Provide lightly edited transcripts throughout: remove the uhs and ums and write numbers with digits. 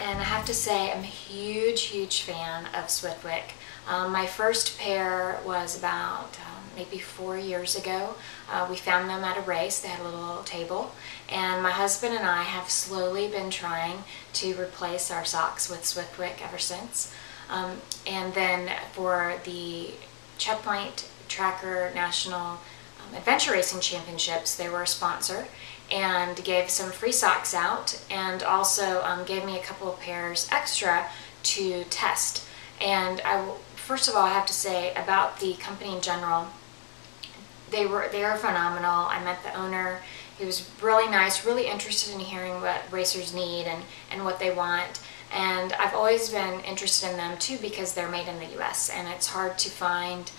and I have to say I'm a huge fan of Swiftwick. My first pair was about maybe 4 years ago. We found them at a race. They had a little table, and my husband and I have slowly been trying to replace our socks with Swiftwick ever since. And then for the Checkpoint Tracker National Adventure Racing Championships, they were a sponsor and gave some free socks out, and also gave me a couple of pairs extra to test. And first of all, I have to say about the company in general, they are phenomenal. I met the owner. He was really nice, really interested in hearing what racers need and what they want. And I've always been interested in them too, because they're made in the US, and it's hard to find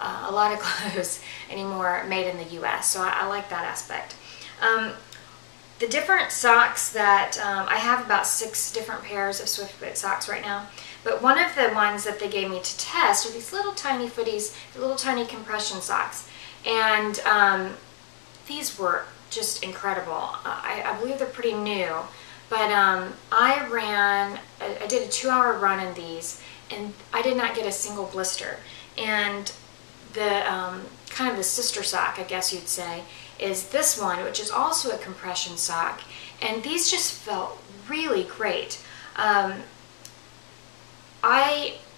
a lot of clothes anymore made in the US, so I like that aspect. The different socks that I have about 6 different pairs of Swiftwick socks right now, but one of the ones that they gave me to test are these little tiny footies, little tiny compression socks, and these were just incredible. I believe they're pretty new, but I did a 2-hour run in these, and I did not get a single blister. And the kind of the sister sock, I guess you'd say, is this one, which is also a compression sock, and these just felt really great.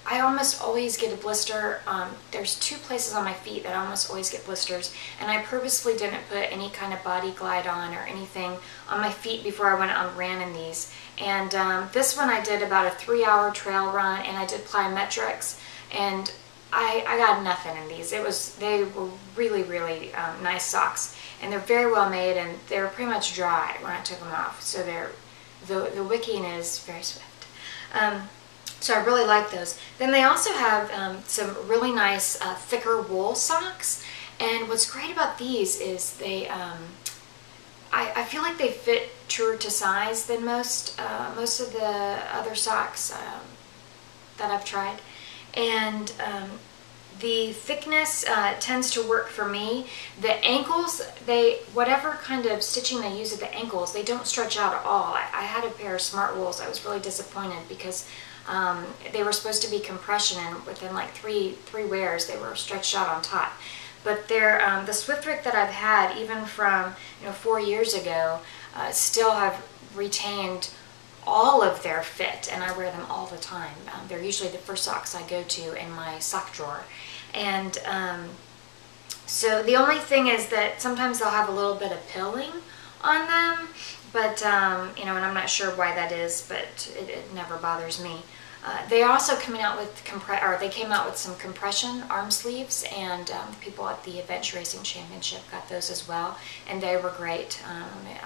I almost always get a blister. There's 2 places on my feet that I almost always get blisters, and I purposely didn't put any kind of body glide on or anything on my feet before I went out and ran in these. And this one I did about a 3-hour trail run, and I did plyometrics, and I got nothing in these. They were really nice socks, and they're very well made, and they were pretty much dry when I took them off. So the wicking is very swift. So I really like those. Then they also have some really nice thicker wool socks, and what's great about these is they I feel like they fit truer to size than most of the other socks that I've tried. And the thickness tends to work for me. The ankles, whatever kind of stitching they use at the ankles, they don't stretch out at all. I had a pair of Smart Wools. I was really disappointed because they were supposed to be compression, and within like three wears they were stretched out on top. But they're the Swiftwick that I've had, even from 4 years ago, still have retained all of their fit, and I wear them all the time. They're usually the first socks I go to in my sock drawer. And so the only thing is that sometimes they'll have a little bit of pilling on them, but and I'm not sure why that is, but it never bothers me. They also came out with some compression arm sleeves, and people at the Adventure Racing Championship got those as well, and they were great.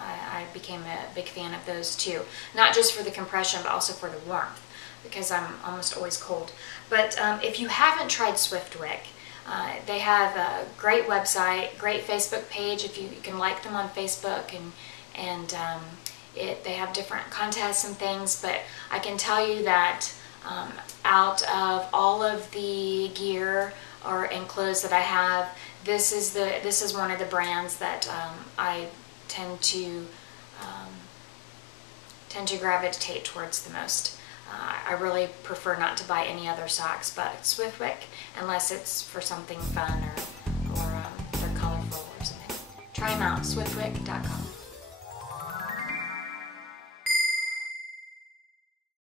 I became a big fan of those too, not just for the compression but also for the warmth, because I'm almost always cold. But if you haven't tried Swiftwick, they have a great website, great Facebook page. If you can like them on Facebook, and they have different contests and things. But I can tell you that out of all of the gear and clothes that I have, this is one of the brands that I tend to gravitate towards the most. I really prefer not to buy any other socks but Swiftwick, unless it's for something fun or they're colorful or something. Try them out, swiftwick.com.